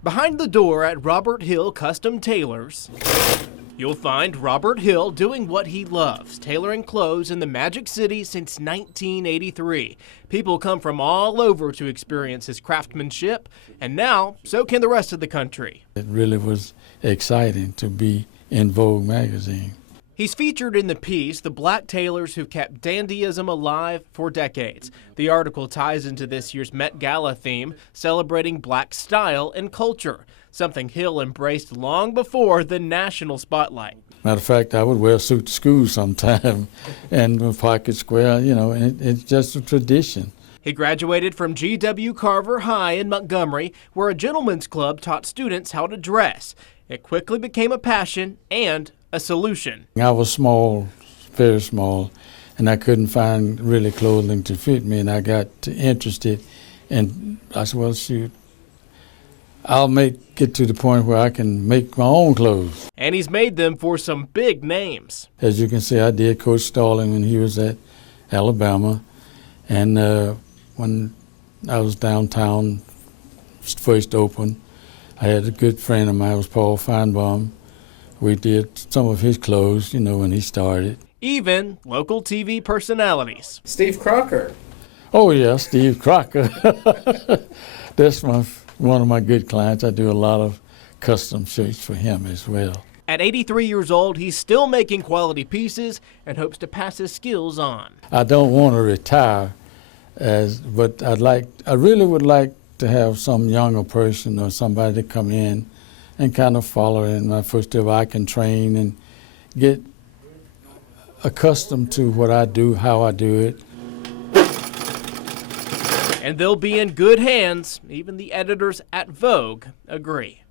Behind the door at Robert Hill Custom Tailors, you'll find Robert Hill doing what he loves, tailoring clothes in the Magic City since 1983. People come from all over to experience his craftsmanship, and now so can the rest of the country. It really was exciting to be in Vogue magazine. He's featured in the piece, The Black Tailors Who Kept Dandyism Alive for Decades. The article ties into this year's Met Gala theme, celebrating black style and culture, something Hill embraced long before the national spotlight. Matter of fact, I would wear a suit to school sometime and a pocket square, and it's just a tradition. He graduated from G.W. Carver High in Montgomery, where a gentleman's club taught students how to dress. It quickly became a passion and a solution. I was small, very small, and I couldn't find really clothing to fit me, and I got interested, and I said, well, shoot, I'll get to the point where I can make my own clothes. And he's made them for some big names. As you can see, I did Coach Stalling when he was at Alabama, and when I was downtown, first opened, I had a good friend of mine, it was Paul Feinbaum. We did some of his clothes, when he started. Even local TV personalities. Steve Crocker. Oh yeah, Steve Crocker. That's one of my good clients. I do a lot of custom shirts for him as well. At 83 years old, he's still making quality pieces and hopes to pass his skills on. I don't want to retire, but I really would like to have some younger person or somebody to come in and kind of follow in my footsteps. I can train and get accustomed to what I do, how I do it. And they'll be in good hands. Even the editors at Vogue agree.